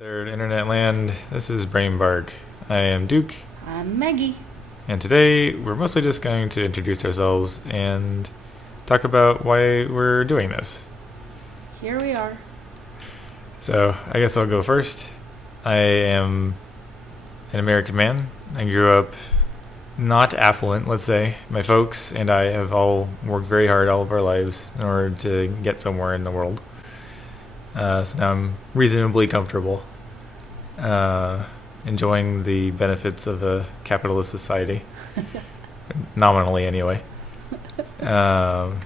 There in Internet Land, this is Brainbark. I am Duke, I'm Maggie. and today we're mostly just going to introduce ourselves and talk about why we're doing this. Here we are. So, I guess I'll go first. I am an American man. I grew up not affluent, let's say. My folks and I have all worked very hard all of our lives in order to get somewhere in the world. So now I'm reasonably comfortable, enjoying the benefits of a capitalist society, nominally anyway. And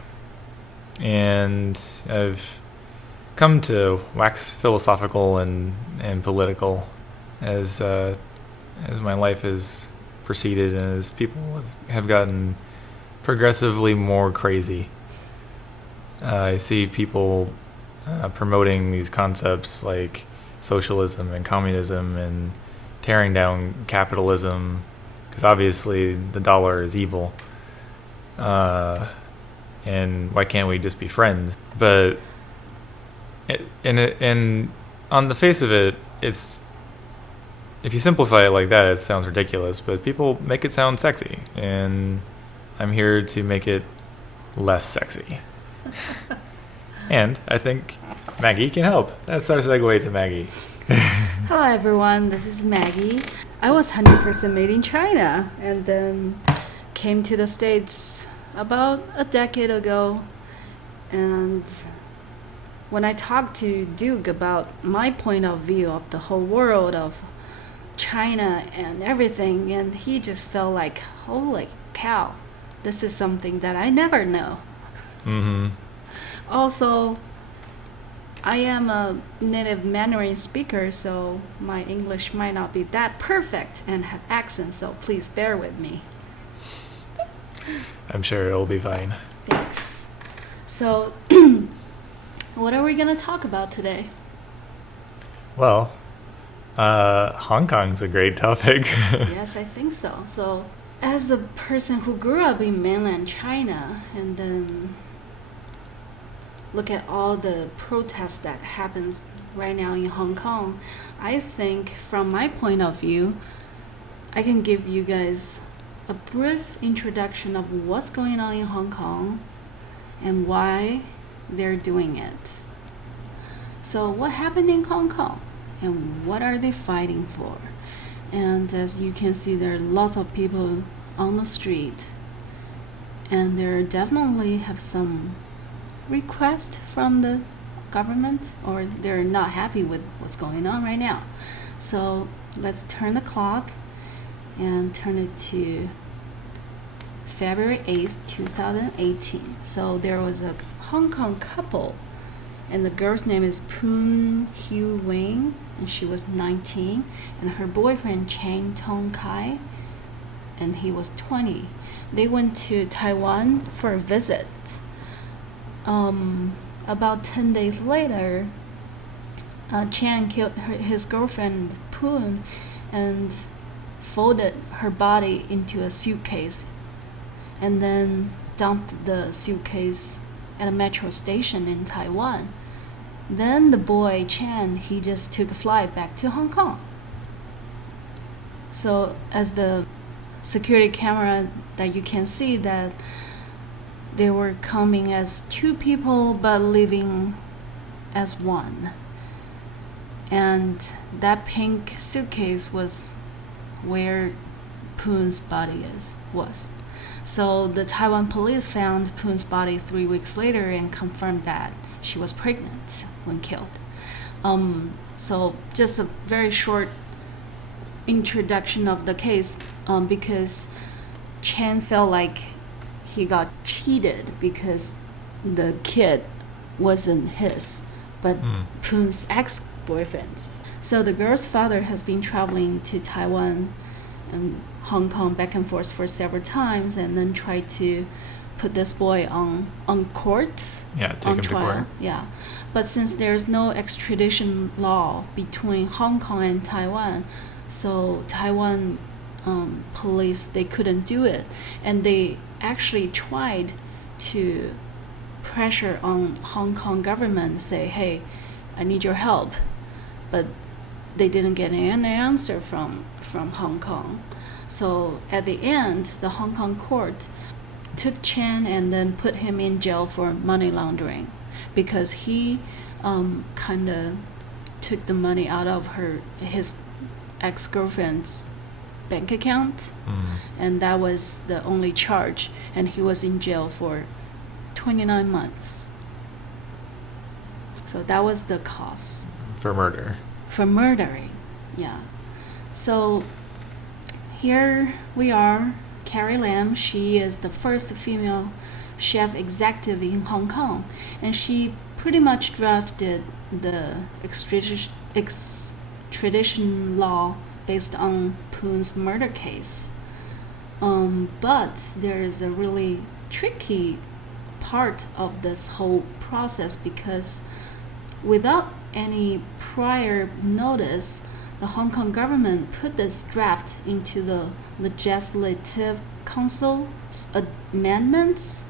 I've come to wax philosophical and political as my life has proceeded and as people have gotten progressively more crazy. I see people promoting these concepts like socialism and communism and tearing down capitalism, because obviously the dollar is evil. And why can't we just be friends? But and on the face of it, it's, if you simplify it like that, it sounds ridiculous. But people make it sound sexy, and I'm here to make it less sexy. And I think Maggie can help. That's our segue to Maggie. Hello everyone, this is Maggie. I was 100% made in China and then came to the States about a decade ago. And when I talked to Duke about my point of view of the whole world of China and everything, and he just felt like, holy cow, this is something that I never know. Mm-hmm. Also, I am a native Mandarin speaker, so my English might not be that perfect and have accent, so please bear with me. I'm sure it'll be fine. Thanks. So, what are we going to talk about today? Well, Hong Kong's a great topic. Yes, I think so. So, as a person who grew up in mainland China and then look at all the protests that happens right now in Hong Kong, I think from my point of view, I can give you guys a brief introduction of what's going on in Hong Kong and why they're doing it. So what happened in Hong Kong and what are they fighting for? And as you can see, there are lots of people on the street, and there definitely have some request from the government, or they're not happy with what's going on right now. So let's turn the clock and turn it to February 8th, 2018. So there was a Hong Kong couple, and the girl's name is Poon Hugh Wing, and she was 19, and her boyfriend Chang Tong Kai, and he was 20. They went to Taiwan for a visit. About 10 days later, Chan killed his girlfriend Poon and folded her body into a suitcase and then dumped the suitcase at a metro station in Taiwan. Then the boy Chan, he just took a flight back to Hong Kong. So as the security camera that you can see that they were coming as two people but living as one. And that pink suitcase was where Poon's body was. So the Taiwan police found Poon's body 3 weeks later and confirmed that she was pregnant when killed. So just a very short introduction of the case, because Chan felt like he got cheated because the kid wasn't his, but Poon's ex-boyfriend. So the girl's father has been traveling to Taiwan and Hong Kong back and forth for several times, and then tried to put this boy on court. Yeah, take on him trial. to court. Yeah, but since there's no extradition law between Hong Kong and Taiwan, so Taiwan police, they couldn't do it, and they actually tried to pressure on Hong Kong government, say, hey, I need your help. But they didn't get an answer from Hong Kong. So at the end, the Hong Kong court took Chen and then put him in jail for money laundering because he kind of took the money out of his ex-girlfriend's bank account, and that was the only charge, and he was in jail for 29 months. So that was the cost. For murder. For murdering, yeah. So here we are, Carrie Lam. She is the first female chef executive in Hong Kong, and she pretty much drafted the extradition law based on Poon's murder case. But there is a really tricky part of this whole process because without any prior notice, the Hong Kong government put this draft into the Legislative Council amendments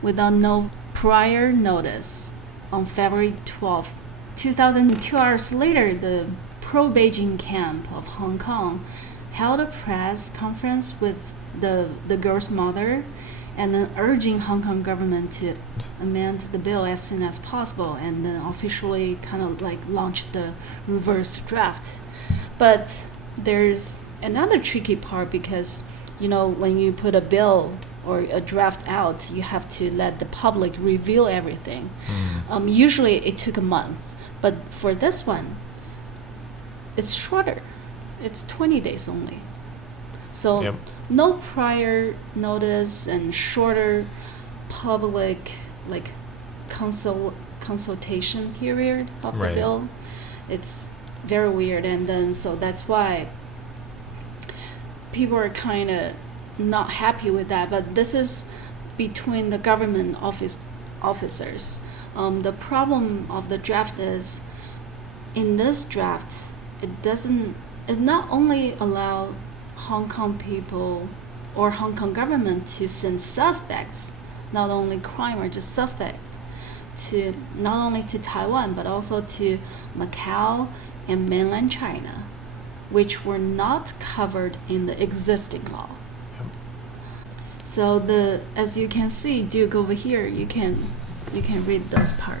without no prior notice on February 12th, 2002 hours later. The pro-Beijing camp of Hong Kong held a press conference with the girl's mother and then urging Hong Kong government to amend the bill as soon as possible and then officially kind of like launch the reverse draft. But there's another tricky part because, you know, when you put a bill or a draft out, you have to let the public review everything. Usually it took a month, but for this one, it's shorter. It's 20 days only. So no prior notice and shorter public like consultation period of the bill. It's very weird, and then so that's why people are kind of not happy with that. But this is between the government officers. The problem of the draft is in this draft it not only allow Hong Kong people or Hong Kong government to send suspects, not only crime or just suspect, to not only to Taiwan but also to Macau and mainland China, which were not covered in the existing law. So as you can see, Duke over here, you can read this part.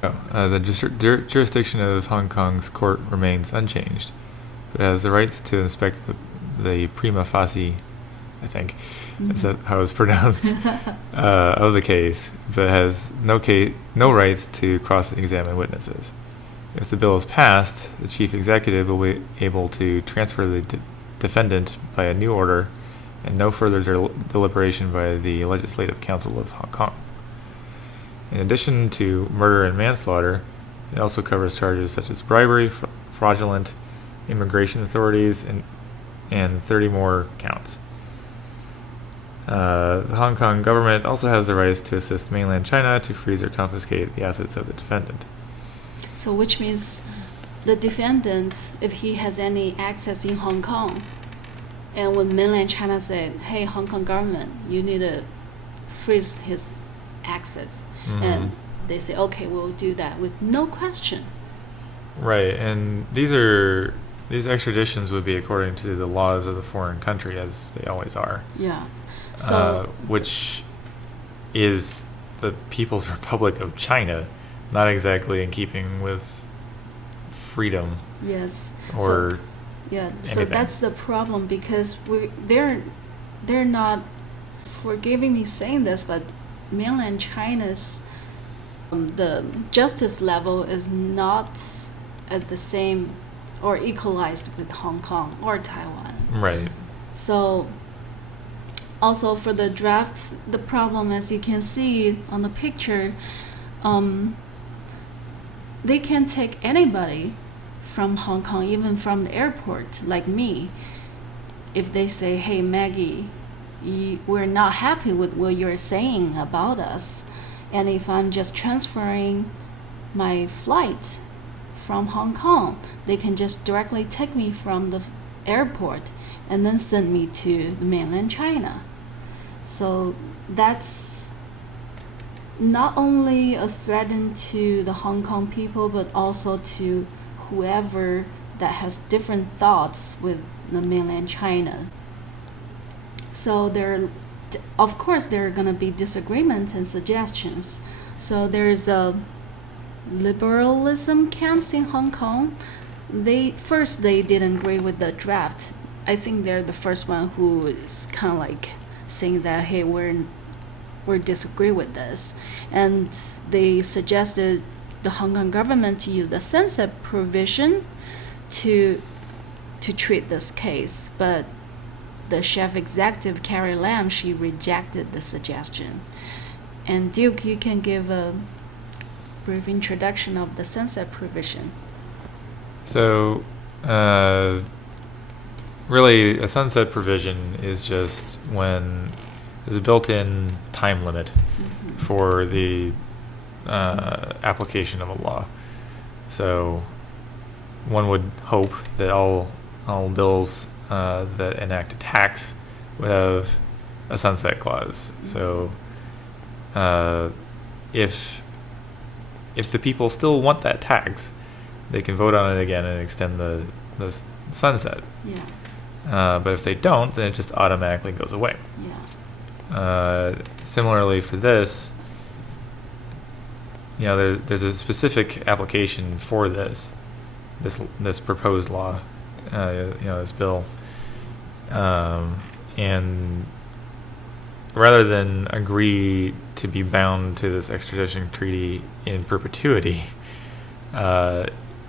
The jurisdiction of Hong Kong's court remains unchanged, but has the rights to inspect the prima facie, I think, is that how it's pronounced, of the case, but has no rights to cross-examine witnesses. If the bill is passed, the chief executive will be able to transfer the defendant by a new order and no further deliberation by the Legislative Council of Hong Kong. In addition to murder and manslaughter, it also covers charges such as bribery, fraudulent, immigration authorities, and 30 more counts. The Hong Kong government also has the rights to assist mainland China to freeze or confiscate the assets of the defendant. So which means the defendant, if he has any access in Hong Kong, and when mainland China said, hey, Hong Kong government, you need to freeze his assets, and they say, okay, we'll do that with no question. Right, and these extraditions would be according to the laws of the foreign country, as they always are. Yeah. So, which is the People's Republic of China, not exactly in keeping with freedom. Yes. Or so that's the problem, because they're not, forgiving me saying this, but mainland China's the justice level is not at the same or equalized with Hong Kong or Taiwan. Right. So also for the drafts, the problem, as you can see on the picture, they can take anybody from Hong Kong, even from the airport, like me. If they say, hey, Maggie, we're not happy with what you're saying about us, and if I'm just transferring my flight from Hong Kong, they can just directly take me from the airport and then send me to mainland China. So that's not only a threat to the Hong Kong people, but also to whoever that has different thoughts with the mainland China. So of course, there are going to be disagreements and suggestions. So there's a liberalism camps in Hong Kong. They didn't agree with the draft. I think they're the first one who is kind of like saying that, hey, we disagree with this, and they suggested the Hong Kong government to use the sunset provision to treat this case, but the chief executive Carrie Lam, she rejected the suggestion. And Duke, you can give a brief introduction of the sunset provision. So, really, a sunset provision is just when there's a built-in time limit for the application of a law. So, one would hope that all bills that enact a tax would have a sunset clause. So, if the people still want that tax, they can vote on it again and extend the sunset. Yeah. But if they don't, then it just automatically goes away. Yeah. Similarly for this, there's a specific application for this proposed law, this bill, and rather than agree to be bound to this extradition treaty in perpetuity,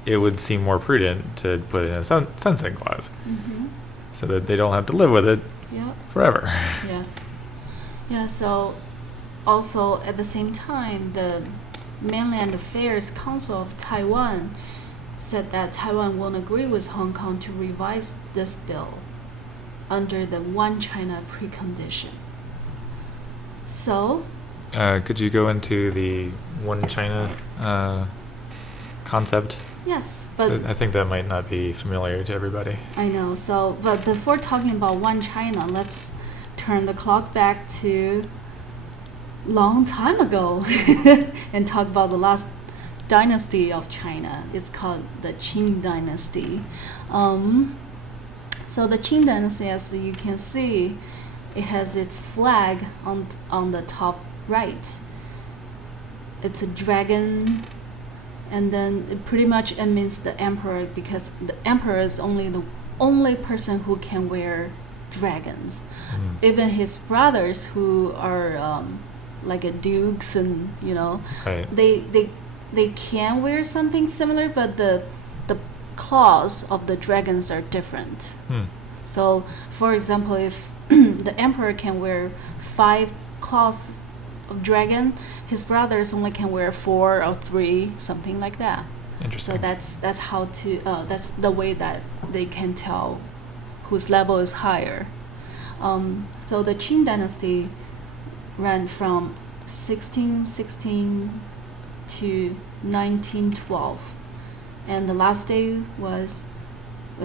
it would seem more prudent to put in a sunset clause, so that they don't have to live with it forever. Yeah. Yeah, so also at the same time, the Mainland Affairs Council of Taiwan said that Taiwan won't agree with Hong Kong to revise this bill under the One China precondition. So, could you go into the One China concept? Yes, but I think that might not be familiar to everybody. I know. So, but before talking about One China, let's turn the clock back to long time ago and talk about the last dynasty of China. It's called the Qing dynasty. So the Qing dynasty, as you can see, it has its flag on the top right. It's a dragon, and then it means the emperor, because the emperor is the only person who can wear dragons. Even his brothers, who are like a dukes, and Right. they can wear something similar, but the claws of the dragons are different. So, for example, if the emperor can wear 5 claws of dragon, his brothers only can wear 4 or 3, something like that. Interesting. So that's the way that they can tell whose level is higher. So the Qing dynasty ran from 1616 to 1912, and the last day was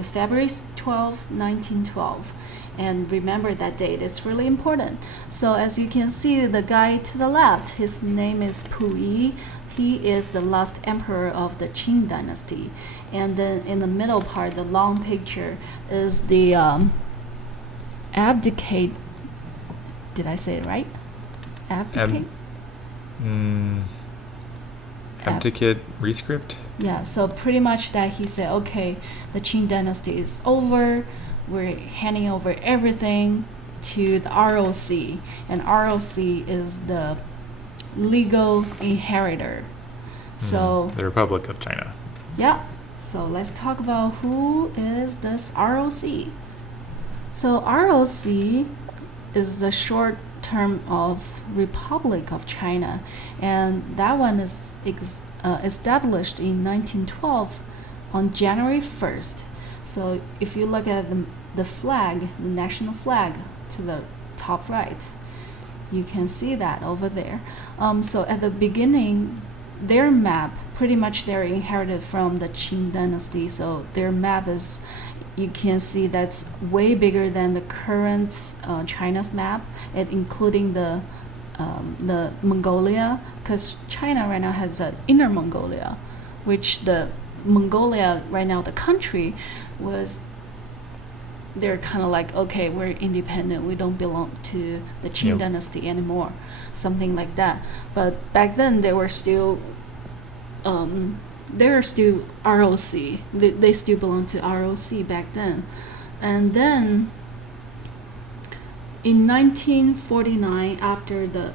February 12th, 1912. And remember that date, it's really important. So as you can see, the guy to the left, his name is Puyi. He is the last emperor of the Qing dynasty. And then in the middle part, the long picture, is the abdicate. Did I say it right? Abdicate? Abdicate rescript? Yeah, so pretty much that he said, okay, the Qing dynasty is over. We're handing over everything to the ROC. And ROC is the legal inheritor. So the Republic of China. Yeah. So let's talk about who is this ROC. So ROC is the short term of Republic of China, and that one is established in 1912 on January 1st. So if you look at the flag, the national flag to the top right, you can see that over there. So at the beginning, their map, pretty much they're inherited from the Qing dynasty. So their map is, you can see that's way bigger than the current China's map, including the Mongolia, because China right now has Inner Mongolia, which the Mongolia right now, the country, was they're kind of like, okay, we're independent. We don't belong to the Qing Yep. dynasty anymore, something like that. But back then, they were still ROC. They still belong to ROC back then. And then in 1949, after the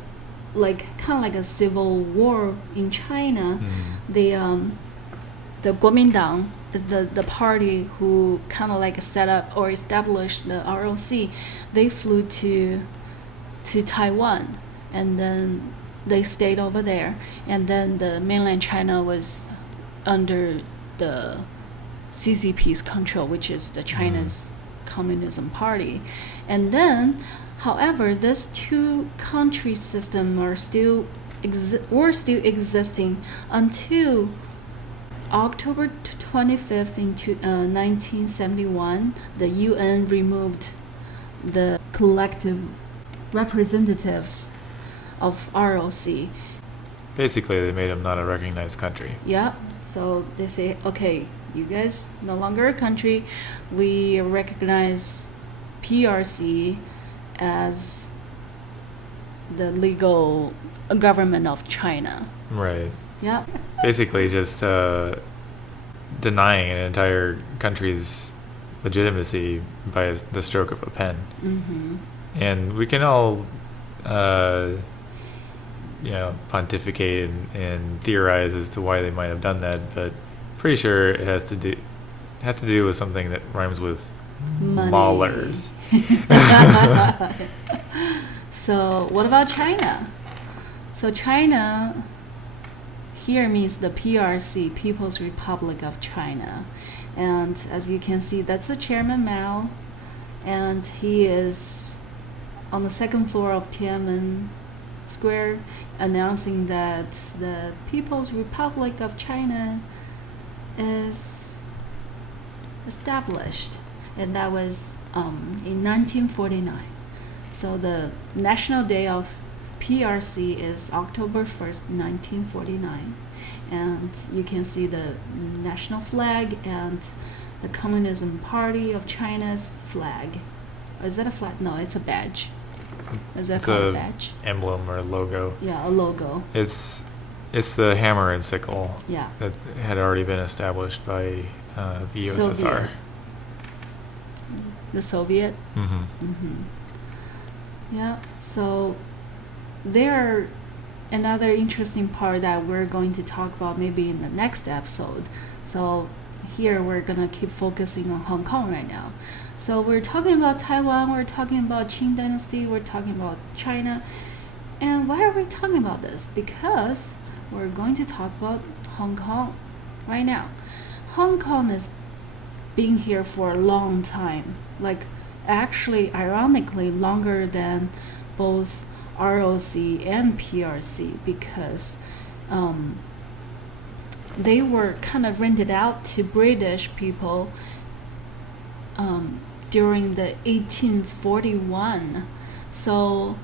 kind of like a civil war in China, the Kuomintang, the party who kind of like set up or established the ROC, they flew to Taiwan, and then they stayed over there, and then the mainland China was under the CCP's control, which is the China's Communism Party. And then, however, this two country system were still existing until October 25th in 1971. The UN removed the collective representatives of ROC. Basically, they made them not a recognized country. Yeah, so they say, okay, you guys no longer a country. We recognize PRC as the legal government of China. Right. Yeah. Basically, just denying an entire country's legitimacy by the stroke of a pen. Mm-hmm. And we can all, pontificate and theorize as to why they might have done that, but pretty sure it has to do with something that rhymes with Money. maulers. So what about China? So China here means the PRC, People's Republic of China. And as you can see, that's the Chairman Mao. And he is on the second floor of Tiananmen Square announcing that the People's Republic of China is established. And that was in 1949. So the National Day of PRC is October 1st, 1949. And you can see the national flag and the Communism Party of China's flag. Is that a flag? No, it's a badge. Is that called a badge? Emblem or logo. Yeah, a logo. It's the hammer and sickle. Yeah. That had already been established by the USSR. Soviet. The Soviet. Mm-hmm. Mm-hmm. Yeah. So there, another interesting part that we're going to talk about maybe in the next episode. So here we're gonna keep focusing on Hong Kong right now. So we're talking about Taiwan, we're talking about Qing Dynasty, we're talking about China. And why are we talking about this? Because we're going to talk about Hong Kong right now. Hong Kong is being here for a long time. Like, actually, ironically, longer than both ROC and PRC, because they were kind of rented out to British people during the 1841. So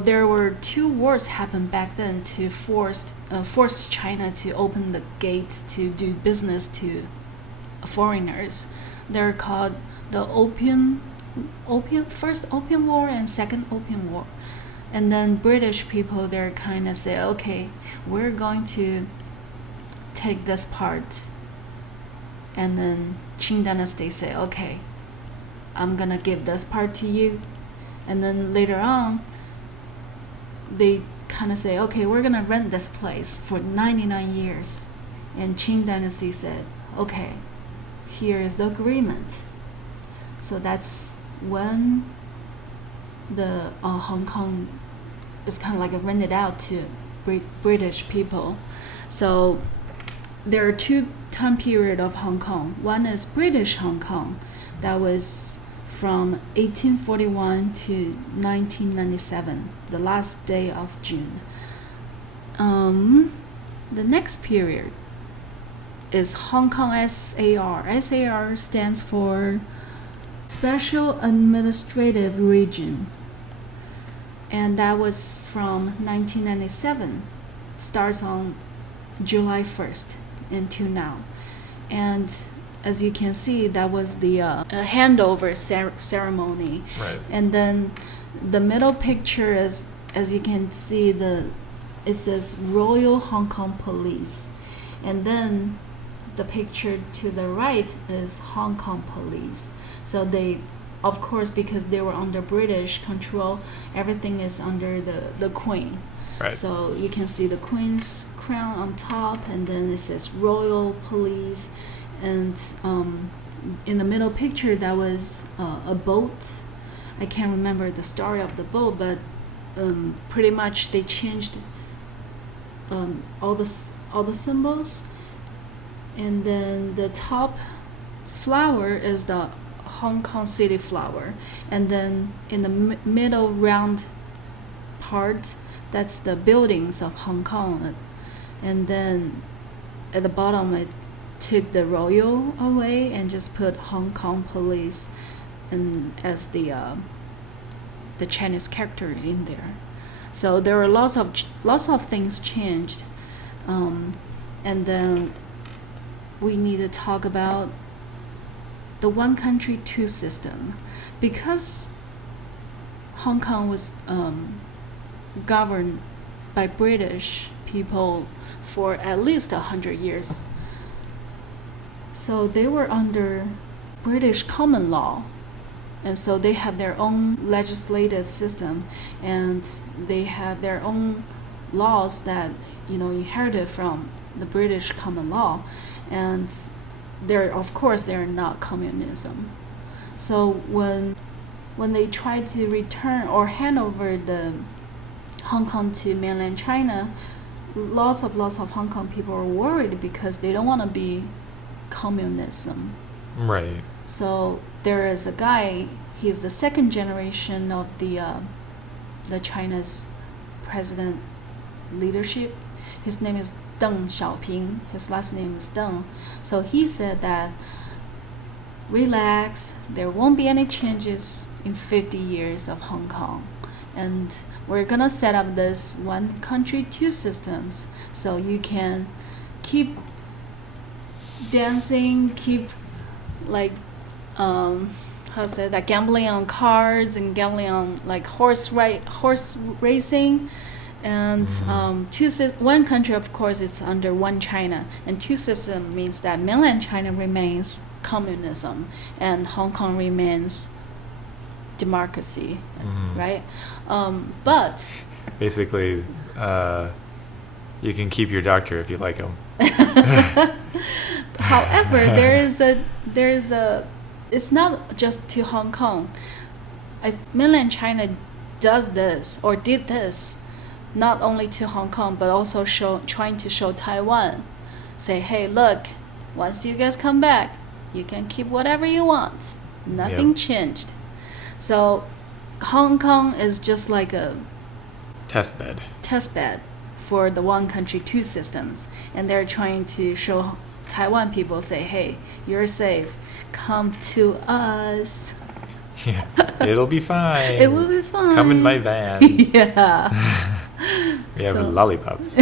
there were two wars happened back then to force China to open the gates to do business to foreigners. They're called the first Opium War and second Opium War. And then British people, they're kind of say, okay, we're going to take this part. And then Qing Dynasty say, okay, I'm gonna give this part to you. And then later on, they kind of say, okay, we're gonna rent this place for 99 years. And Qing Dynasty said, okay, here is the agreement. So that's when the Hong Kong is kind of like rented out to British people. So there are two time period of Hong Kong. One is British Hong Kong, that was from 1841 to 1997, the last day of June. The next period is Hong Kong SAR. SAR stands for Special Administrative Region. And that was from 1997. Starts on July 1st. until now. And as you can see, that was the handover ceremony. Right. And then the middle picture is, as you can see, it says Royal Hong Kong Police. And then the picture to the right is Hong Kong Police. So they, of course, because they were under British control, everything is under the Queen. Right. So you can see the Queen's crown on top, and then it says Royal Police. And in the middle picture, that was a boat. I can't remember the story of the boat, but pretty much they changed all the symbols. And then the top flower is the Hong Kong city flower, and then in the middle round part, that's the buildings of Hong Kong. And then at the bottom, it took the royal away and just put Hong Kong Police and as the Chinese character in there. So there were lots of things changed, and then we need to talk about the one country, two system, because Hong Kong was governed by British people for at least 100 years. So they were under British common law, and so they have their own legislative system, and they have their own laws that inherited from the British common law. And they're not communism. So when they tried to return or hand over the Hong Kong to mainland China, lots of Hong Kong people are worried because they don't want to be communism. Right. So there is a guy. He's the second generation of the China's president leadership. His name is Deng Xiaoping. His last name is Deng. So he said that, relax, there won't be any changes in 50 years of Hong Kong. And we're going to set up this one country, two systems. So you can keep dancing, keep gambling on cars and gambling on horse racing. And one country, of course, it's under one China, and two system means that mainland China remains communism and Hong Kong remains democracy, right? But basically, you can keep your doctor if you like him. However, there is a. It's not just to Hong Kong. Mainland China does this or did this. Not only to Hong Kong, but also trying to show Taiwan. Say, hey, look, once you guys come back, you can keep whatever you want. Nothing changed. So Hong Kong is just like a test bed for the one country, two systems. And they're trying to show Taiwan people, say, hey, you're safe. Come to us. Yeah, it'll be fine. It will be fine. Come in my van. Yeah. We have lollipops.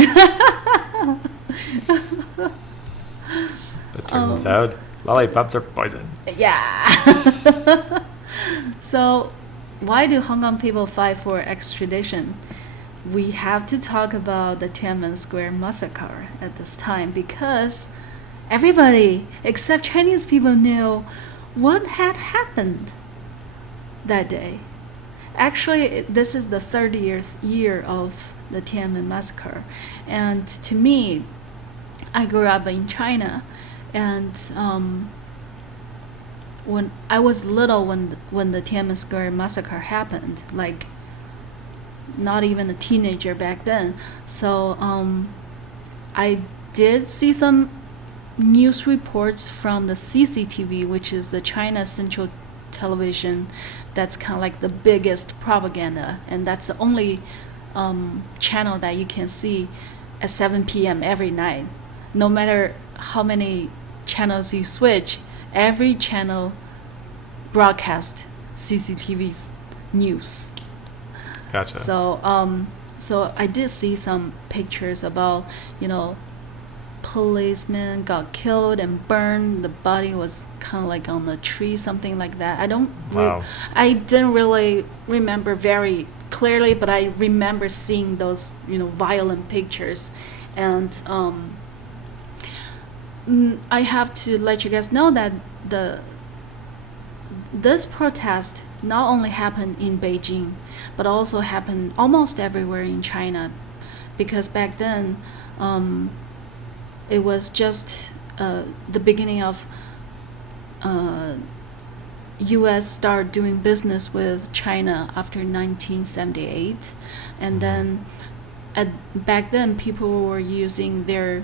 But turns out lollipops are poison. Yeah. So why do Hong Kong people fight for extradition? We have to talk about the Tiananmen Square massacre at this time, because everybody except Chinese people knew what had happened that day. Actually, this is the 30th year of the Tiananmen massacre, and to me, I grew up in China, and when I was little, when the Tiananmen Square massacre happened, not even a teenager back then. So I did see some news reports from the CCTV, which is the China Central Television. That's kind of like the biggest propaganda, and that's the only channel that you can see at 7 p.m. every night. No matter how many channels you switch, every channel broadcasts CCTV's news. Gotcha. So I did see some pictures about, policeman got killed and burned. The body was kind of like on a tree, something like that. I didn't really remember very clearly, but I remember seeing those, violent pictures. And I have to let you guys know that this protest not only happened in Beijing, but also happened almost everywhere in China, because back then it was just the beginning of U.S. started doing business with China after 1978, and then back then people were using their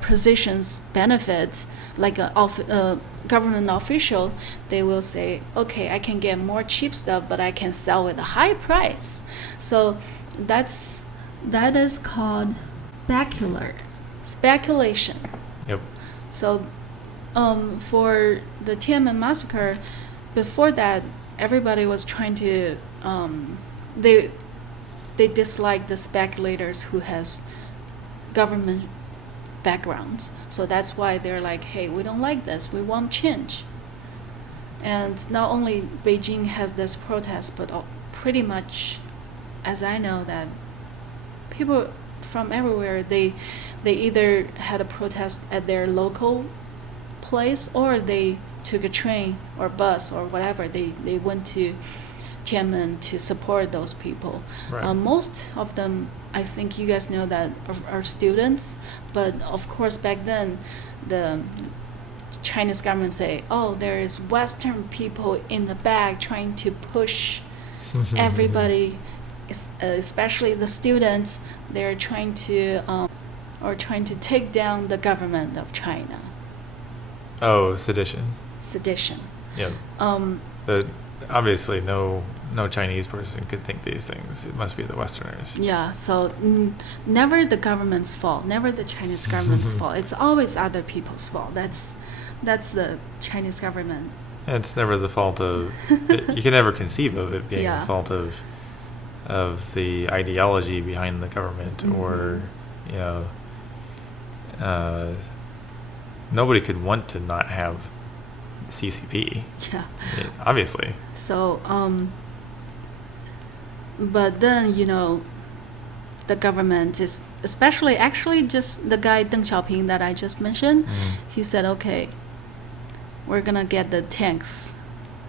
positions benefits, like a government official. They will say, okay, I can get more cheap stuff, but I can sell with a high price. So that is called speculation. Yep. So for the Tiananmen massacre, before that, everybody was trying to they dislike the speculators who has government backgrounds. So that's why they're like, hey, we don't like this, we want change. And not only Beijing has this protest, but pretty much, as I know, that people from everywhere, they either had a protest at their local place, or they took a train or bus or whatever. They went to Tiananmen to support those people. Right. Most of them, I think you guys know that, are students. But of course, back then, the Chinese government say, oh, there is Western people in the back trying to push everybody, especially the students. They're trying to take down the government of China. Oh, sedition. Yeah. But obviously, no Chinese person could think these things. It must be the Westerners. Yeah. So never the government's fault. Never the Chinese government's fault. It's always other people's fault. That's the Chinese government. And it's never the fault of. You can never conceive of it being the fault of the ideology behind the government, or nobody could want to not have CCP. Yeah. Obviously. So, but then, the government is, actually just the guy Deng Xiaoping that I just mentioned, he said, okay, we're going to get the tanks.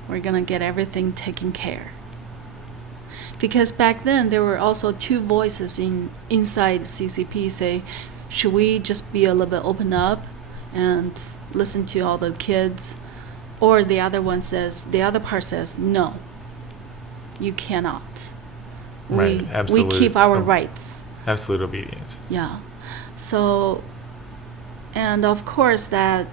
We're going to get everything taken care. Because back then, there were also two voices inside CCP say, should we just be a little bit open up and listen to all the kids? Or the other part says, no, you cannot. Right. We keep our rights. Absolute obedience. Yeah. So, and of course that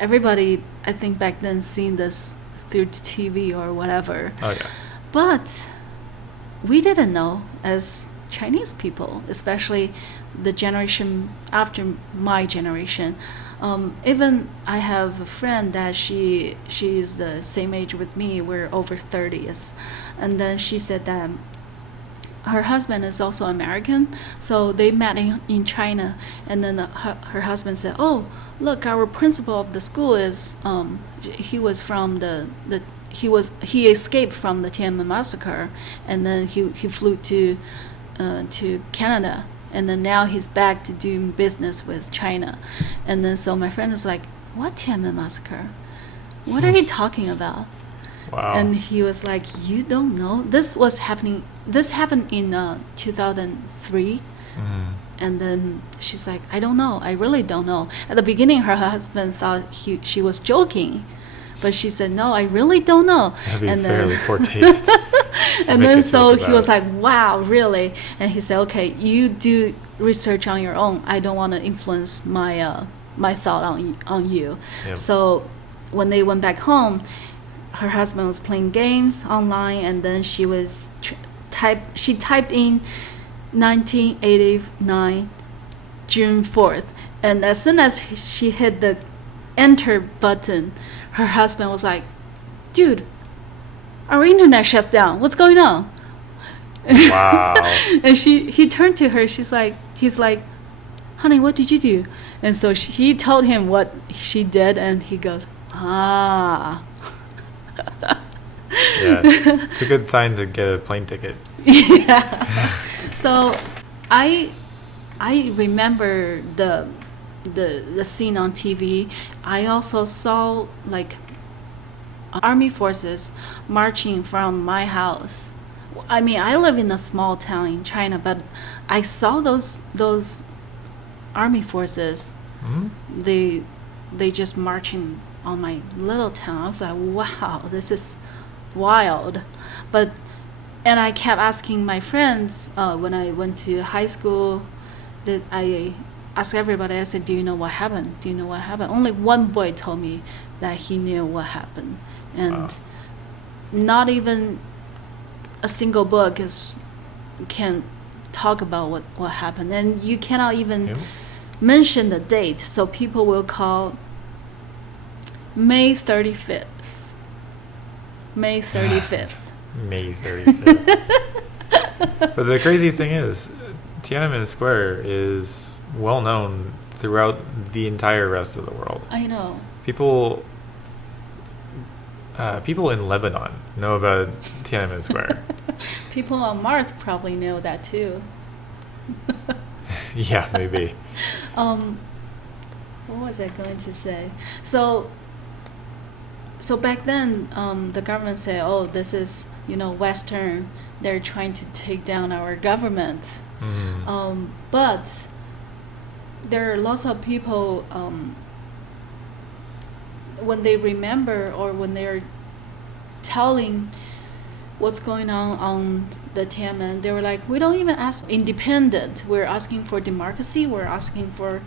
everybody, I think back then, seen this through TV or whatever. Oh, yeah. But we didn't know, as Chinese people, especially the generation after my generation. Even I have a friend that she's the same age with me. We're over 30s, and then she said that her husband is also American, so they met in China. And then her husband said, "Oh, look, our principal of the school is he was from he escaped from the Tiananmen massacre, and then he flew to Canada." And then now he's back to doing business with China. And then so my friend is like, what Tiananmen massacre? What are you talking about? Wow. And he was like, you don't know? This happened in 2003. And then she's like, I don't know. I really don't know. At the beginning, her husband thought she was joking. But she said, no, I really don't know. That'd be fairly poor taste. And then so he was like, wow, really? And he said, okay, you do research on your own. I don't want to influence my thought on you. Yep. So when they went back home, her husband was playing games online, and then she was she typed in 1989 June 4th. And as soon as she hit the enter button, her husband was like, dude, our internet shuts down. What's going on? Wow. And he turned to her. He's like, honey, what did you do? And so she told him what she did, and he goes, ah. Yeah, it's a good sign to get a plane ticket. Yeah. So I remember the scene on TV. I also saw like army forces marching from my house. I mean, I live in a small town in China, but I saw those army forces. Mm-hmm. They just marching on my little town. I was like, wow, this is wild. And I kept asking my friends when I went to high school, that I asked everybody, I said, do you know what happened? Do you know what happened? Only one boy told me that he knew what happened. And Wow. not even a single book can talk about what happened. And you cannot even mention the date. So people will call May 35th. May 35th. May 35th. But the crazy thing is, Tiananmen Square is well known throughout the entire rest of the world. I know. People in Lebanon know about Tiananmen Square. People on Mars probably know that too. Yeah, maybe. What was I going to say? So back then, the government said, "Oh, this is Western. They're trying to take down our government." Mm. But there are lots of people when they remember or when they're telling what's going on the Tiananmen, they were like, we don't even ask independent. We're asking for democracy. We're asking for,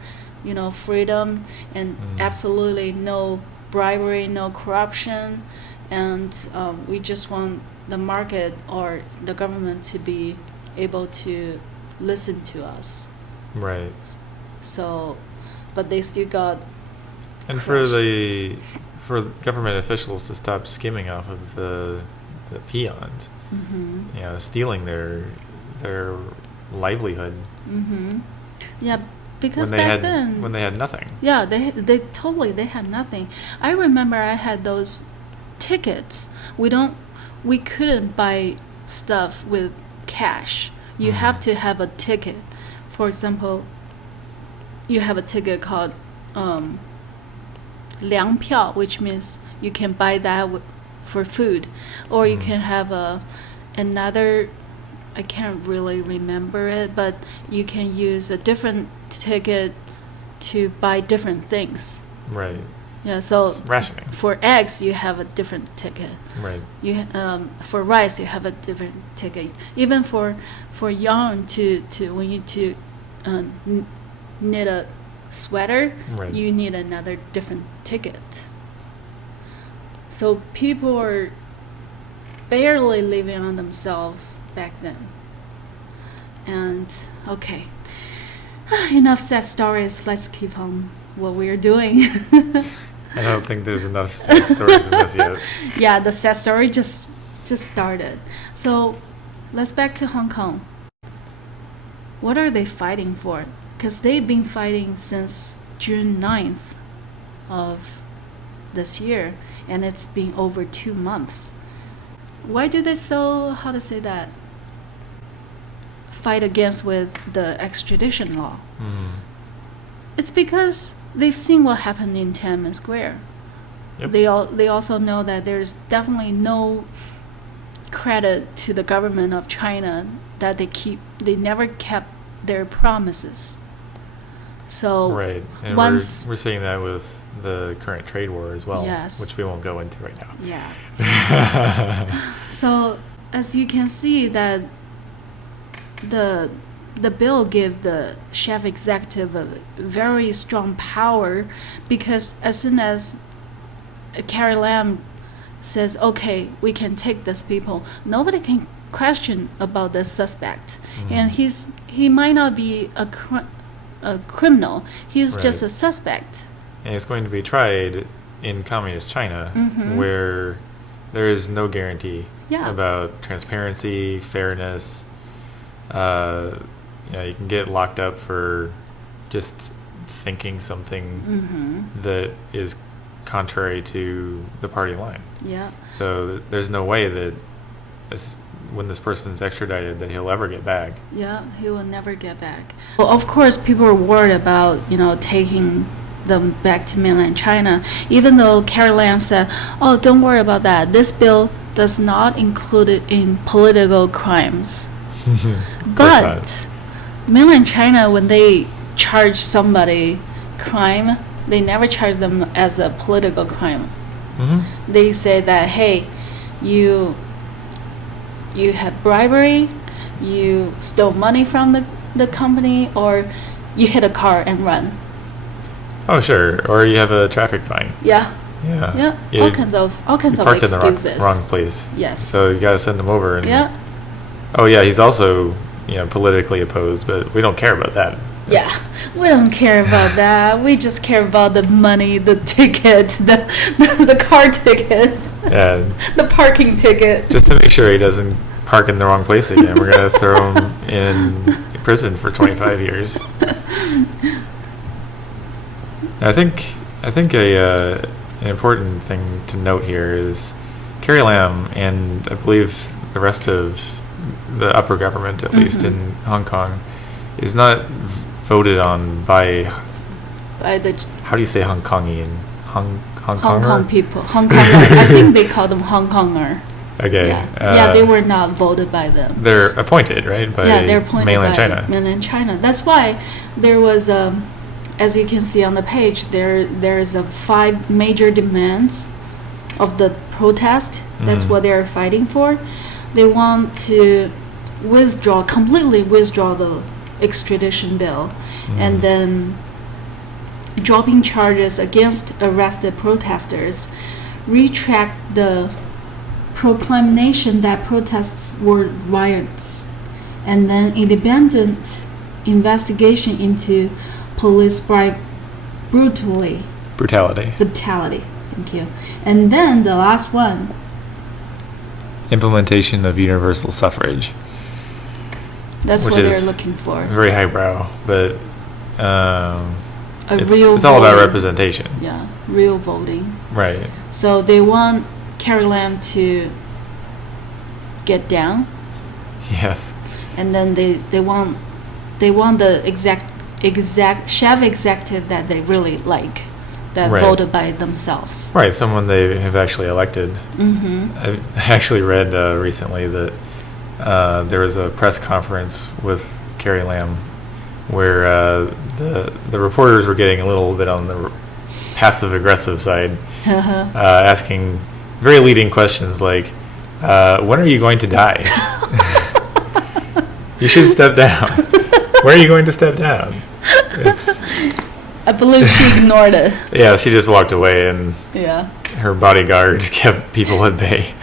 freedom and absolutely no bribery, no corruption, and we just want the market or the government to be able to listen to us. Right. So, but they still got. And crushed. for government officials to stop skimming off of the peons, Mm-hmm. Stealing their livelihood. Mm-hmm. Yeah, because when then they had nothing. Yeah, they had nothing. I remember I had those tickets. We couldn't buy stuff with cash. You have to have a ticket. For example, you have a ticket called 粮票, which means you can buy that for food, or you can have another. I can't really remember it, but you can use a different ticket to buy different things. Right. Yeah, so it's rationing. For eggs, you have a different ticket. Right. You for rice, you have a different ticket. Even for yarn to when you to knit a sweater, Right. you need another different ticket. So people were barely living on themselves back then. And okay, enough sad stories. Let's keep on what we're doing. I don't think there's enough sad stories in this yet. Yeah, the sad story just started. So let's back to Hong Kong. What are they fighting for? Because they've been fighting since June 9th of this year, and it's been over 2 months. Why do they fight against with the extradition law? It's because they've seen what happened in Tiananmen Square. Yep. They also know that there's definitely no credit to the government of China that they never kept their promises. So Right. And once we're seeing that with the current trade war as well, Yes. which we won't go into right now. Yeah. So as you can see that the bill give the chief executive a very strong power, because as soon as Carrie Lam says, okay, we can take these people, nobody can question about the suspect. And he might not be a criminal. He's just Right. a suspect. And it's going to be tried in communist China, where there is no guarantee about transparency, fairness. You can get locked up for just thinking something Mm-hmm. that is contrary to the party line. Yeah. So there's no way that when this person's extradited that he'll ever get back. Yeah, he will never get back. Well, of course, people are worried about, taking them back to mainland China, even though Carrie Lam said, oh, don't worry about that. This bill does not include it in political crimes. But mainland China, when they charge somebody crime, they never charge them as a political crime. Mm-hmm. They say that, hey, you had bribery, you stole money from the company, or you hit a car and run. Oh, sure. Or you have a traffic fine. Yeah. Yeah. Yeah. All kinds of parked excuses. in the wrong place. Yes. So you gotta send him over. And, yeah. Oh yeah, he's also politically opposed, but we don't care about that. Yeah, we don't care about that. We just care about the money, the ticket, the car ticket, Yeah. the parking ticket. Just to make sure he doesn't park in the wrong place again, we're gonna throw him in prison for 25 years. I think an important thing to note here is Carrie Lam and I believe the rest of the upper government, at least in Hong Kong, is not voted on by the how do you say Hong Kongian? Hong Kong people. Hong Konger. I think they call them Hong Konger. Okay. Yeah, they were not voted by them. They're appointed, right? By they're appointed mainland by China. Mainland China. That's why there was as you can see on the page, there's 5 major demands of the protest. That's what they're fighting for. They want to completely withdraw the extradition bill, and then dropping charges against arrested protesters, retract the proclamation that protests were riots, and then independent investigation into police brutality. Thank you. And then the last one, implementation of universal suffrage. That's Which what they're is looking for. Very highbrow, but it's real all about voting. representation. Yeah, real voting. Right. So they want Carrie Lam to get down, Yes. and then they want the exact chef executive that they really like, that Right. voted by themselves. Right, someone they have actually elected. I actually read recently that there was a press conference with Carrie Lam where the reporters were getting a little bit on the passive-aggressive side, asking very leading questions like, when are you going to die? You should step down. Where are you going to step down? I believe she ignored it. Yeah, she just walked away, and Yeah. her bodyguard kept people at bay.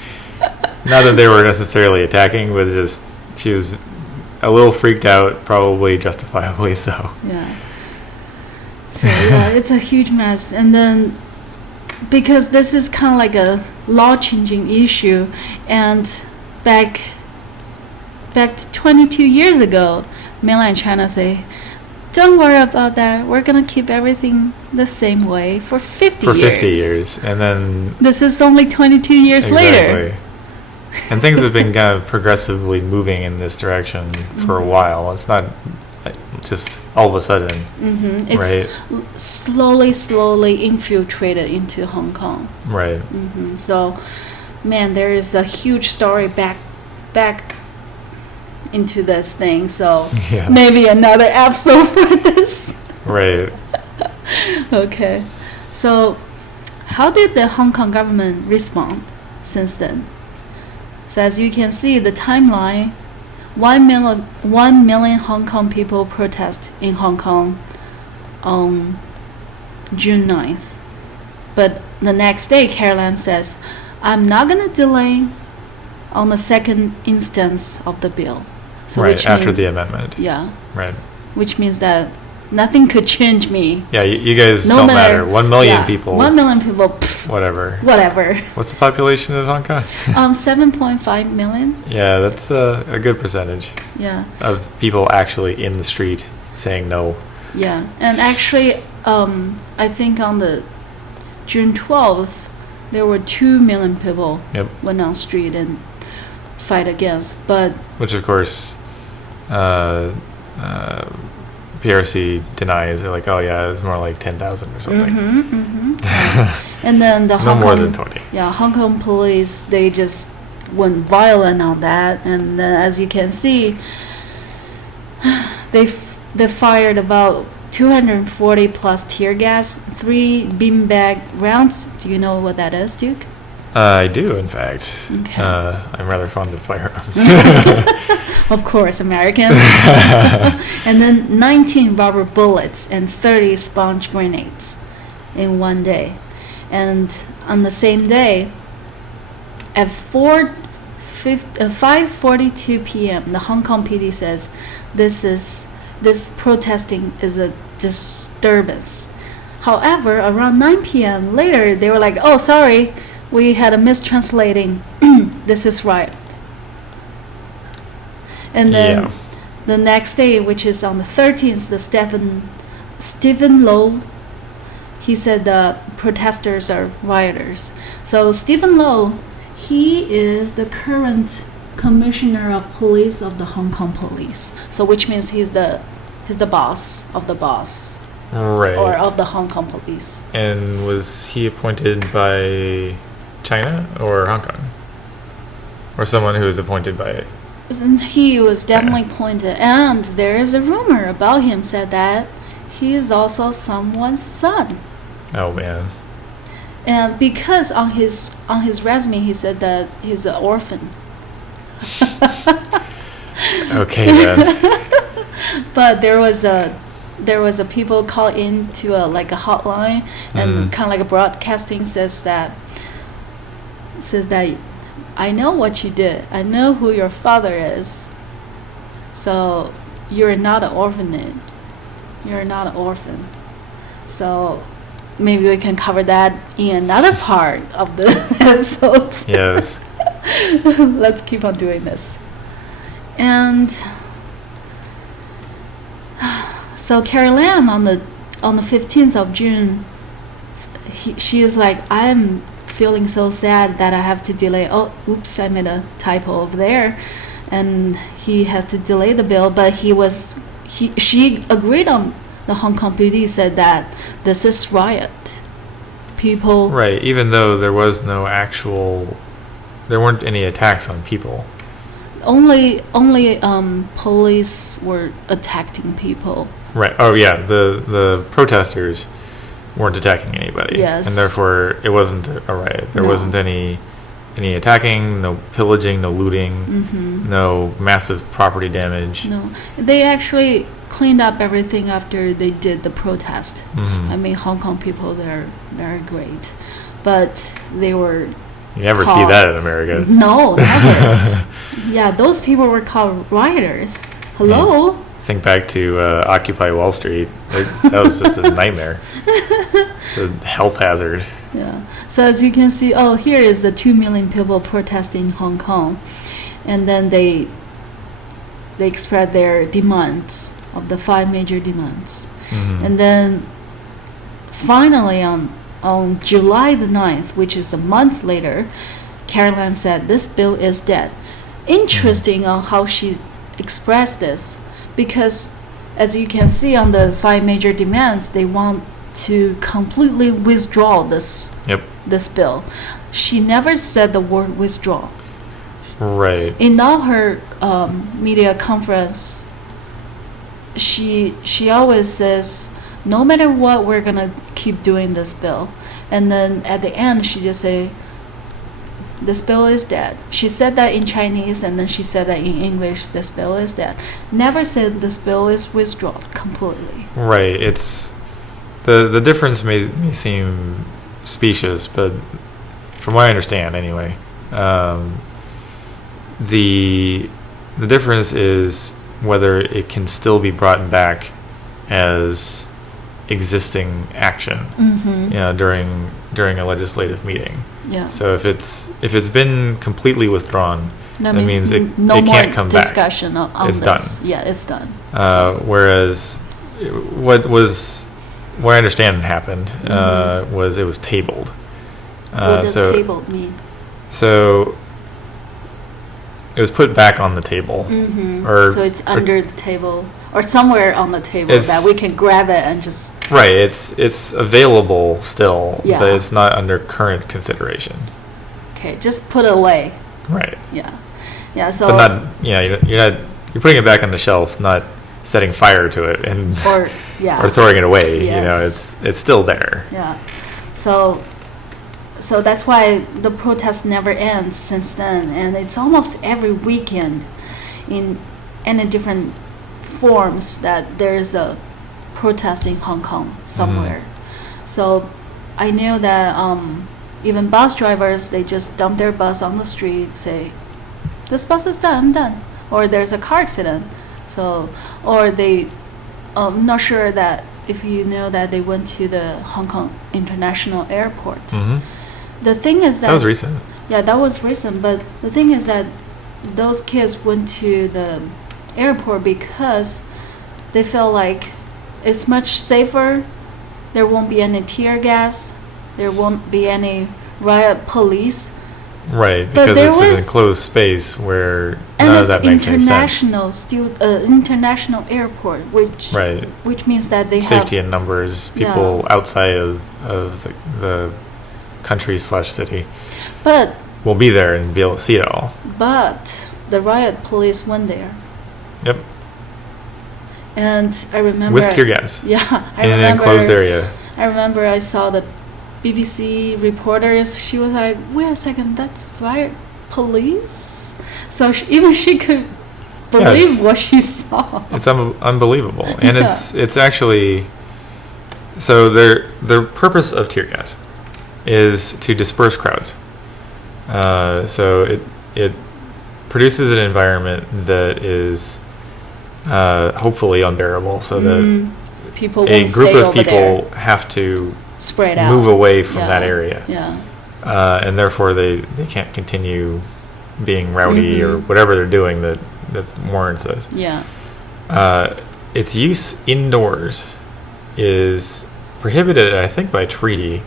Not that they were necessarily attacking, but just she was a little freaked out, probably justifiably so. Yeah. So yeah, it's a huge mess. And then because this is kind of like a law-changing issue, and back 22 years ago, mainland China say, don't worry about that. We're going to keep everything the same way for 50 years. For 50 years. And then... This is only 22 years later. And things have been kind of progressively moving in this direction for a while. It's not just all of a sudden, It's slowly infiltrated into Hong Kong. Right. So, man, there is a huge story back into this thing. So Yeah. maybe another episode for this. Right. Okay. So, how did the Hong Kong government respond since then? So as you can see, the timeline, 1 million Hong Kong people protest in Hong Kong on June 9th. But the next day, Carrie Lam says, I'm not going to delay on the second instance of the bill. So Right, after the amendment. Yeah. Right. Which means that nothing could change me. Yeah, you guys No don't matter- matter. 1 million people. 1 million people, pff, Whatever. whatever. What's the population of Hong Kong? 7.5 million. Yeah, that's a good percentage Yeah. of people actually in the street saying no. Yeah, and actually, I think on the June 12th, there were 2 million people went on street and fight against. But which, of course, PRC denies. They're like, oh yeah, it's more like 10,000 or something. And then the no more than 20. Yeah, Hong Kong police, they just went violent on that, and then as you can see, they fired about 240 plus tear gas, 3 beanbag rounds. Do you know what that is, Duke? I do, in fact. Okay. I'm rather fond of firearms. Of course, American. And then 19 rubber bullets and 30 sponge grenades in one day. And on the same day, at 5:42 p.m., the Hong Kong PD says this protesting is a disturbance. However, around 9 p.m. later, they were like, oh, sorry, we had a mistranslating. This is riot. And then the next day, which is on the 13th, the Stephen Low, he said the protesters are rioters. So Stephen Low, he is the current commissioner of police of the Hong Kong police. So which means he's the boss of the boss. Right. Or of the Hong Kong police. And was he appointed by China or Hong Kong? Or someone who was appointed by He was definitely appointed. And there is a rumor about him said that he is also someone's son. Oh man. And because on his resume he said that he's an orphan. Okay then. But there was a people call in to a hotline and kind of like a broadcasting says that I know what you did. I know who your father is. So you're not an orphanage. You're not an orphan. So maybe we can cover that in another part of the episode. Yes. Let's keep on doing this. And so Carrie Lam on the 15th of June, she is like, I'm feeling so sad that I have to delay. Oh, oops, I made a typo over there, and he had to delay the bill. But she agreed on the Hong Kong PD said that this is riot. People. Right, even though there weren't any attacks on people. Only police were attacking people. Right. Oh yeah, the protesters weren't attacking anybody. Yes. And therefore it wasn't a riot. There wasn't any attacking, no pillaging, no looting, no massive property damage. No. They actually cleaned up everything after they did the protest. I mean, Hong Kong people, they're very great. But they were You never see that in America. No, never. Yeah, those people were called rioters. Hello? Think back to Occupy Wall Street. That was just a nightmare. It's a health hazard. Yeah. So as you can see, here is the 2 million people protesting in Hong Kong. And then they expressed their demands of the 5 major demands. And then finally on July the 9th, which is a month later, Carrie Lam said this bill is dead. Interesting on how she expressed this, because as you can see on the 5 major demands, they want to completely withdraw this bill. She never said the word withdraw. Right. In all her media conference, she always says, no matter what, we're gonna keep doing this bill. And then at the end, she just say, this bill is dead. She said that in Chinese, and then she said that in English, this bill is dead. Never said this bill is withdrawn completely. Right. It's the difference may seem specious, but from what I understand anyway, the difference is whether it can still be brought back as existing action, during a legislative meeting. Yeah. So if it's been completely withdrawn, that means it can't come back. Discussion on it's this. Done. Yeah, it's done. Whereas what I understand happened was it was tabled. What does tabled mean? So it was put back on the table, So it's under the table or somewhere on the table that we can grab it and just. Right. It's available still, Yeah. but it's not under current consideration. Okay, just put it away. Right. Yeah. So. But not. You're putting it back on the shelf, not setting fire to it or throwing it away. Yes. It's still there. Yeah. So that's why the protest never ends since then, and it's almost every weekend in any different forms that there's a protest in Hong Kong somewhere. So I know that even bus drivers, they just dump their bus on the street, say, this bus is done, I'm done. Or there's a car accident. So, or they, I'm not sure that if you know that they went to the Hong Kong International Airport. The thing is that was recent. Yeah, that was recent. But the thing is that those kids went to the airport because they felt like it's much safer. There won't be any tear gas. There won't be any riot police. Right, because it's an enclosed space where none of that makes any sense. International airport, which means that they safety have in numbers, people outside of the country/city, but will be there and be able to see it all. But the riot police went there. Yep. And I remember with tear gas. Yeah, in an enclosed area. I remember I saw the BBC reporters. She was like, "Wait a second, that's riot police." So even she could believe what she saw. It's unbelievable, and it's actually so the purpose of tear gas is to disperse crowds. So it produces an environment that is hopefully unbearable, so that people a group of people have to spread out, move away from that area. Yeah. And therefore they can't continue being rowdy or whatever they're doing that warrants this. Yeah. Its use indoors is prohibited, I think, by treaty,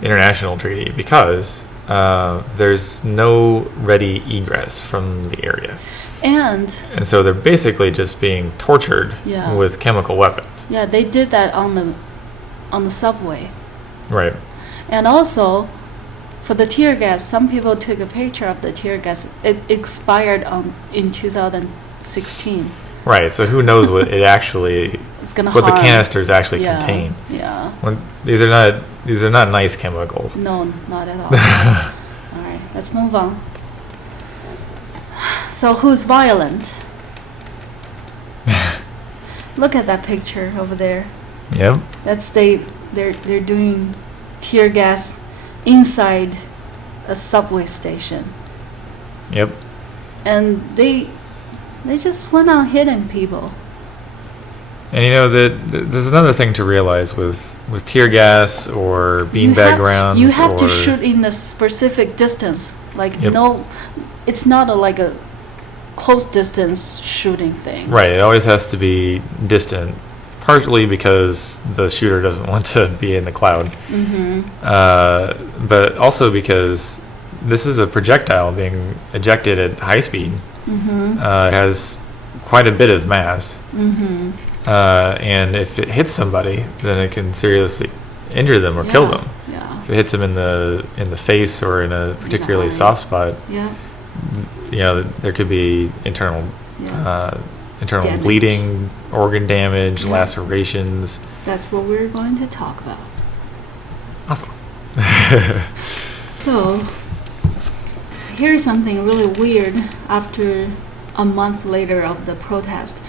international treaty, because there's no ready egress from the area. And so they're basically just being tortured with chemical weapons. Yeah, they did that on the subway. Right. And also, for the tear gas, some people took a picture of the tear gas. It expired in 2016. Right. So who knows what it actually what the canisters actually contain? Yeah. These are not nice chemicals. No, not at all. All right, let's move on. So who's Voilent? Look at that picture over there. Yep. That's they're doing tear gas inside a subway station. Yep. And they just went on hitting people. And there's another thing to realize with tear gas or beanbag rounds. You have to shoot in a specific distance. No, it's not like a close distance shooting thing. Right. It always has to be distant, partly because the shooter doesn't want to be in the cloud, but also because this is a projectile being ejected at high speed. It has quite a bit of mass. And if it hits somebody, then it can seriously injure them or kill them. Yeah. If it hits them in the face or in a particularly soft spot, there could be internal damage. bleeding, organ damage, lacerations. That's what we're going to talk about. Awesome. So, here's something really weird after a month later of the protest.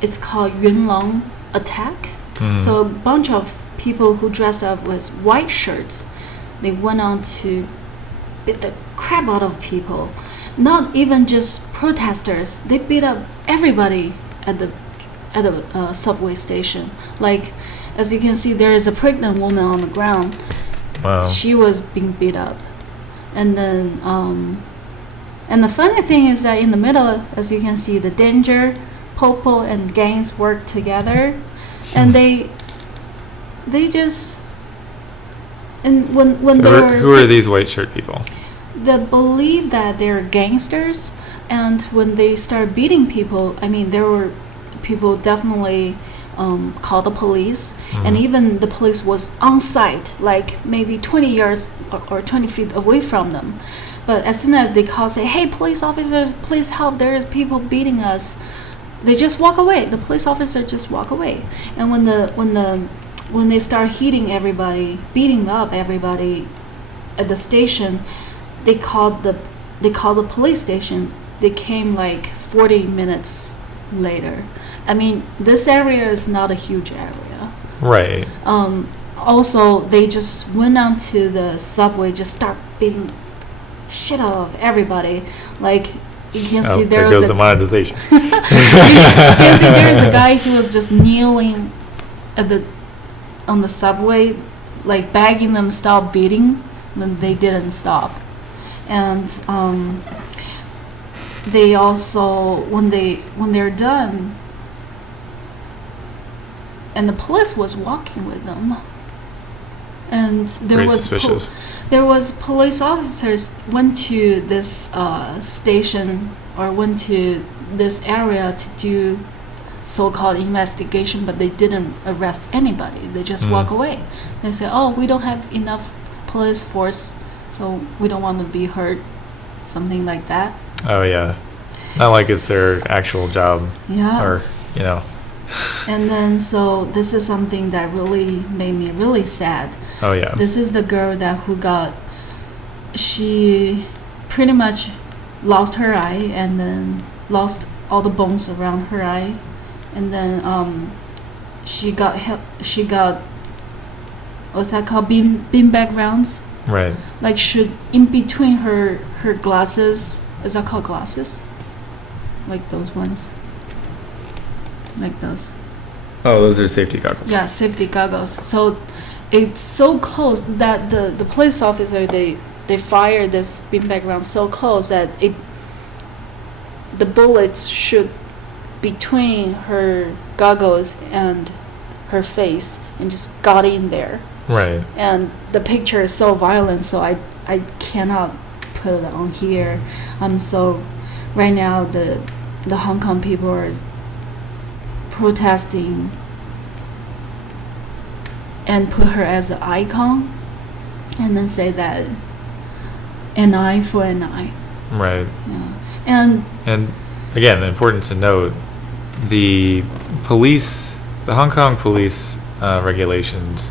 It's called Yuen Long attack. So a bunch of people who dressed up with white shirts, they went on to beat the crap out of people. Not even just protesters. They beat up everybody at the subway station. Like, as you can see, there is a pregnant woman on the ground. Wow. She was being beat up. And then, and the funny thing is that in the middle, as you can see, the danger, Popo and gangs work together. and they just, and when So they're, who are these white shirt people? they believe that they're gangsters, and when they start beating people, I mean, there were people definitely called the police, and even the police was on site, like maybe 20 yards or 20 feet away from them. But as soon as they call, say, "Hey, police officers, please help! There is people beating us," they just walk away. The police officer just walk away. And when they start hitting everybody, beating up everybody at the station, they called the police station. They came like 40 minutes later. I mean, this area is not a huge area. Right. Also, they just went onto the subway, just start beating shit out of everybody. Like, you can see there goes the monetization. you can see there's a guy who was just kneeling on the subway, like begging them stop beating, and they didn't stop. And they also, when they're done, and the police was walking with them, and there was police officers went to this station, or went to this area to do so-called investigation, but they didn't arrest anybody. They just walk away. They say, "Oh, we don't have enough police force, so we don't want to be hurt," something like that. Oh yeah, not like it's their actual job. Yeah. Or And then, so this is something that really made me really sad. Oh yeah. This is the girl she pretty much lost her eye, and then lost all the bones around her eye, and then she got what's that called, beanbag rounds, right? like, should in between her glasses. Is that called glasses? Like those ones, like those. Oh, those are safety goggles. Yeah, safety goggles. So it's so close that the police officer, they fire this beanbag round so close that the bullets shoot between her goggles and her face and just got in there. Right. And the picture is so violent, so I cannot put it on here. So right now the Hong Kong people are protesting and put her as an icon, and then say that an eye for an eye. Right. Yeah. And again, important to note, the Hong Kong police regulations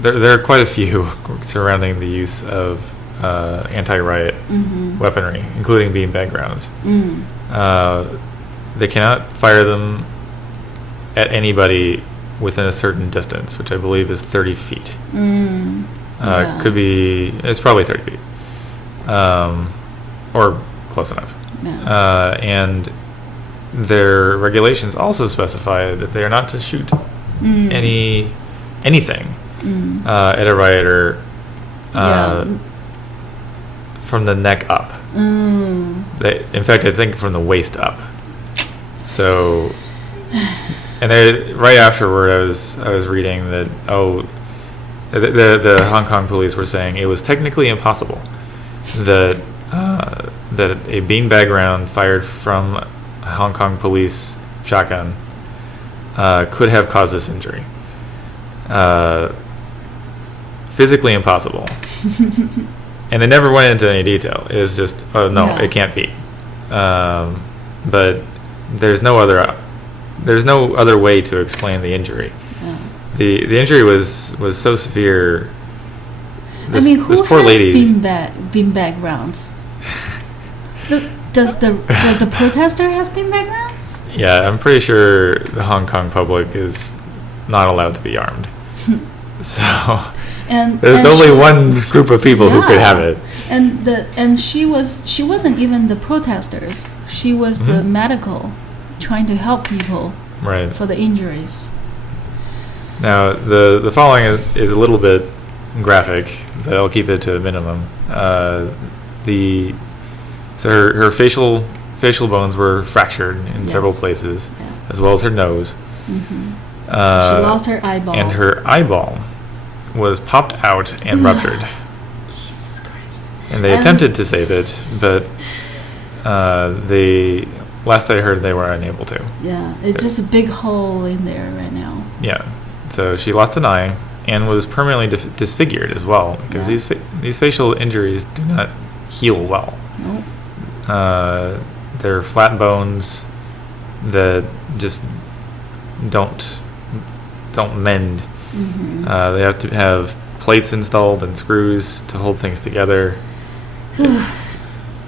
there are quite a few surrounding the use of anti-riot weaponry, including beanbag rounds. They cannot fire them at anybody within a certain distance, which I believe is 30 feet. Yeah. It's probably 30 feet. Or close enough. Yeah. And their regulations also specify that they are not to shoot anything at a rioter from the neck up. In fact, I think from the waist up. So, and right afterward, I was reading that the Hong Kong police were saying it was technically impossible that a beanbag round fired from a Hong Kong police shotgun could have caused this injury. Physically impossible. And they never went into any detail. It was just, it can't be. But there's no other way to explain the injury. Yeah. The injury was so severe. Who poor has lady. beanbag rounds? Does the protester has beanbag rounds? Yeah, I'm pretty sure the Hong Kong public is not allowed to be armed. There's only one group of people who could have it. And she wasn't even the protesters. She was the medical, trying to help people for the injuries. Now the following is a little bit graphic, but I'll keep it to a minimum. So her facial bones were fractured in several places. Yeah. as well as her nose. She lost her eyeball. And her eyeball was popped out and ruptured. Jesus Christ. And they attempted to save it, but last I heard, they were unable to. Yeah, it's just a big hole in there right now. Yeah. So she lost an eye and was permanently disfigured as well, because these facial injuries do not heal well. Nope. They're flat bones that just don't mend. They have to have plates installed and screws to hold things together.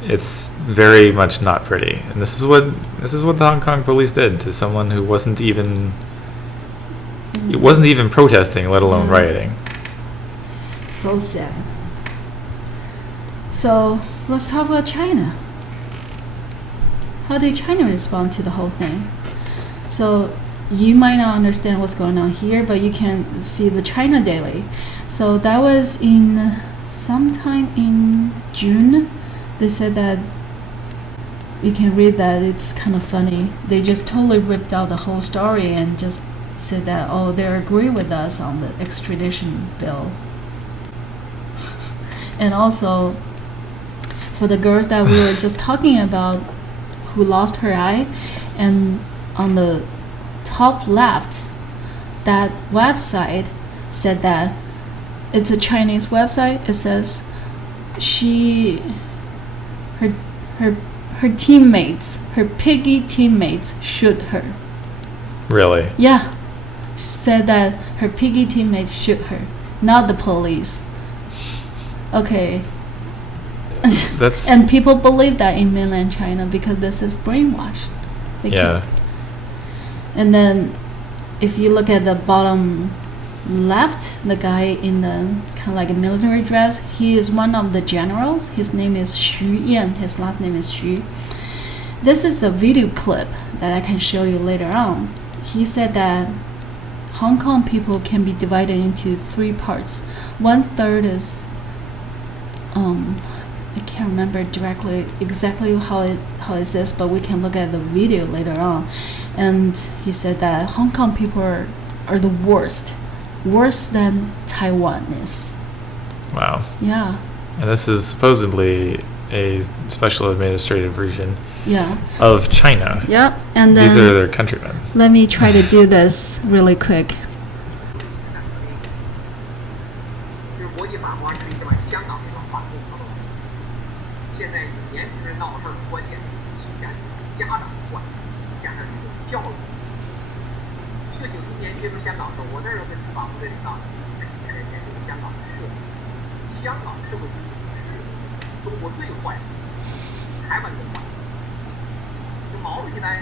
It's very much not pretty, and this is what the Hong Kong police did to someone who wasn't even protesting, let alone rioting. So sad. So let's talk about China. How did China respond to the whole thing? So you might not understand what's going on here, but you can see the China Daily. So that was sometime in June. They said that you can read that. It's kind of funny. They just totally ripped out the whole story and just said that, oh, they agree with us on the extradition bill. And also, for the girls that we were just talking about who lost her eye, and on the top left, that website said that it's a Chinese website. It says her teammates, her piggy teammates shoot her. Really? Yeah. She said that her piggy teammates shoot her, not the police. Okay. And people believe that in mainland China because this is brainwashed. And then if you look at the bottom left, the guy in the kind of like a military dress, he is one of the generals. His name is Xu Yan. His last name is Xu. This is a video clip that I can show you later on. He said that Hong Kong people can be divided into 3 parts. 1/3 is I can't remember exactly how it says, but we can look at the video later on. And he said that Hong Kong people are the worse than Taiwan is. Wow. Yeah. And this is supposedly a special administrative region Yeah. of China. Yep. And then these are their countrymen. Let me try to do this really quick.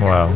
Wow.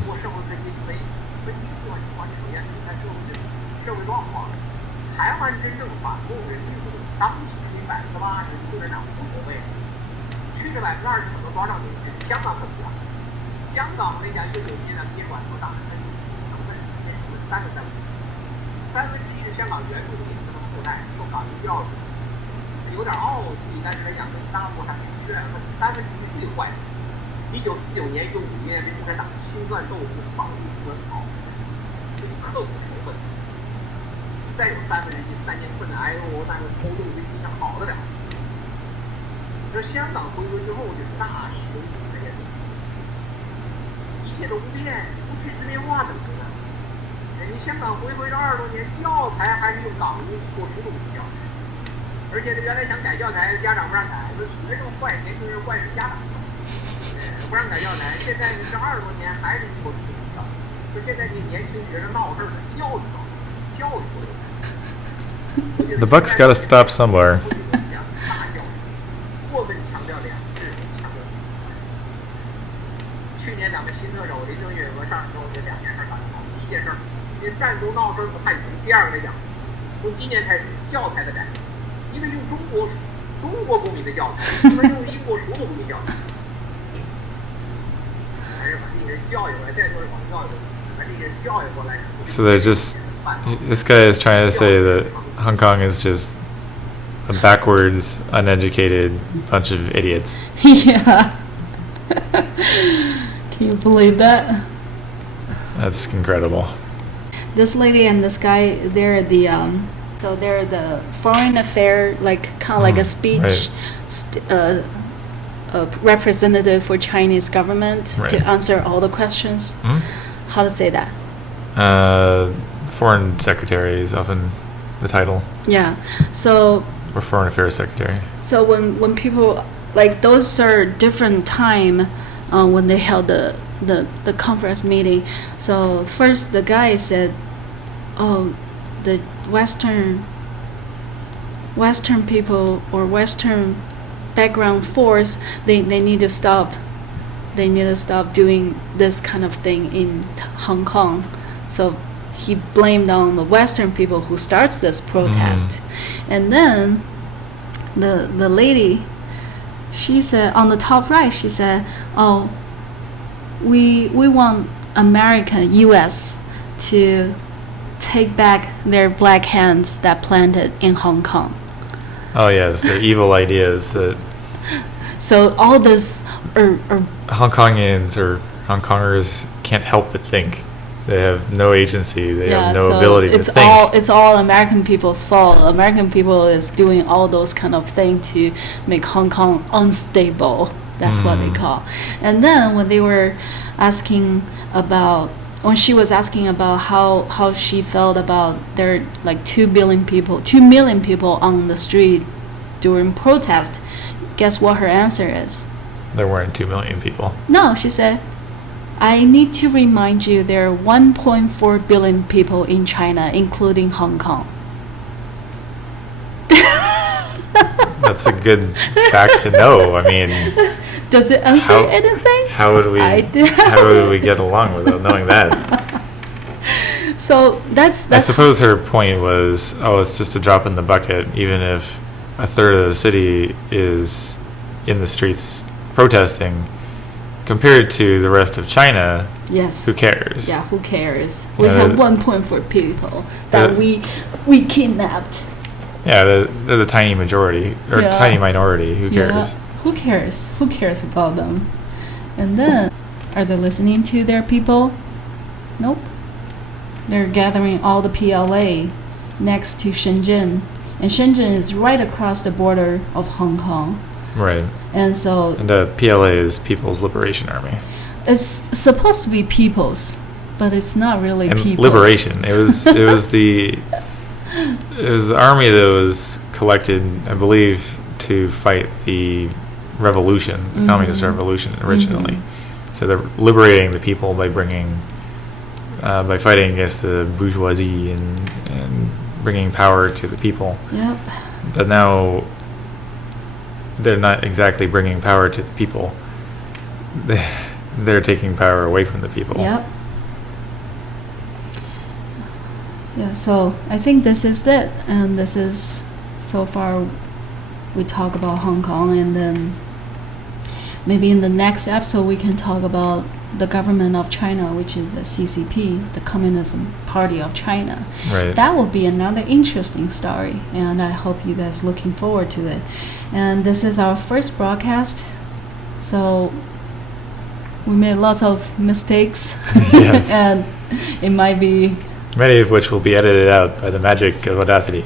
The buck's got to stop somewhere. So they're just, this guy is trying to say that Hong Kong is just a backwards, uneducated bunch of idiots. Yeah. Can you believe that? That's incredible. This lady and this guy, they're the foreign affair, like kind of like a speech, right. Representative for Chinese government Right. to answer all the questions. How to say that? Foreign secretary is often the title. Yeah. So Or foreign affairs secretary. So when people, like, those are different time when they held the conference meeting. So first the guy said, oh, the Western people or Western background force, they need to stop. They need to stop doing this kind of thing in Hong Kong. So he blamed on the Western people who starts this protest. And then the lady, she said, on the top right, she said, oh, we want America, U.S. to take back their black hands that planted in Hong Kong. Oh yes, the evil ideas that So all this Hong Kongians or Hong Kongers can't help but think. They have no agency. They have no ability to think. It's all American people's fault. American people is doing all those kind of things to make Hong Kong unstable. That's what they call. And then when they were asking about, when she was asking about how she felt about there like 2 million people on the street during protest, guess what her answer is? There weren't 2 million people. No, she said, I need to remind you there are 1.4 billion people in China, including Hong Kong. That's a good fact to know. I mean, does it answer anything? How would we get along without knowing that? So that's I suppose her point was, oh, it's just a drop in the bucket. Even if a third of the city is in the streets protesting, compared to the rest of China, yes, who cares? Yeah, who cares? We have 1.4 people that we kidnapped. Yeah, they're the tiny majority or tiny minority. Who cares? Yeah. Who cares? Who cares about them? And then, are they listening to their people? Nope. They're gathering all the PLA next to Shenzhen, and Shenzhen is right across the border of Hong Kong. Right. And the PLA is People's Liberation Army. It's supposed to be people's, but it's not really people's. Liberation. It was the army that was collected, I believe, to fight the revolution, the communist revolution originally. So they're liberating the people by by fighting against the bourgeoisie and bringing power to the people. Yep. But now they're not exactly bringing power to the people. They're taking power away from the people. Yep. Yeah, so I think this is it. And this is, so far, we talk about Hong Kong, and then maybe in the next episode we can talk about the government of China, which is the CCP, the Communism Party of China. Right. That will be another interesting story, and I hope you guys looking forward to it. And this is our first broadcast, so we made lots of mistakes. Yes. And it might be, many of which will be edited out by the magic of Audacity.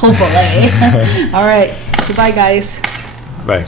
hopefully. All right, goodbye guys. Bye.